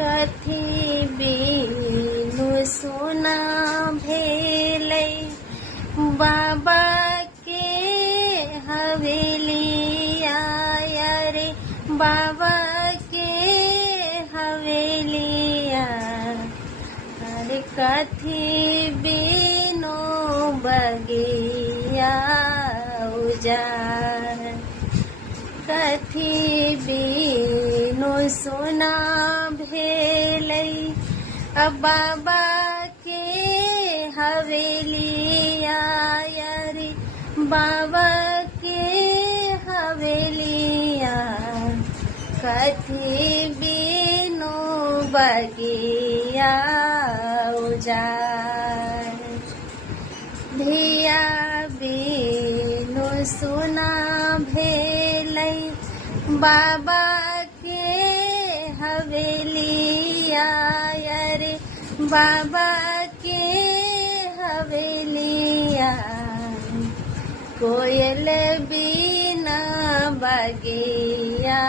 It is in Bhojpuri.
कथी बीनु सोना भेलै बाबा के हवेलिया रे बाबा के हवेलिया अरे कथी बीनु बगिया उजाड़ कथी बीनु सोना भेलै बाबा के हवेलिया रे बाबा के हवेलिया कथी बीनु बगिया उजाड़ धिया बीनु सोना भेलै बाबा के हवेलिया रे बाबा के हवेलिया कोयल बिना बगिया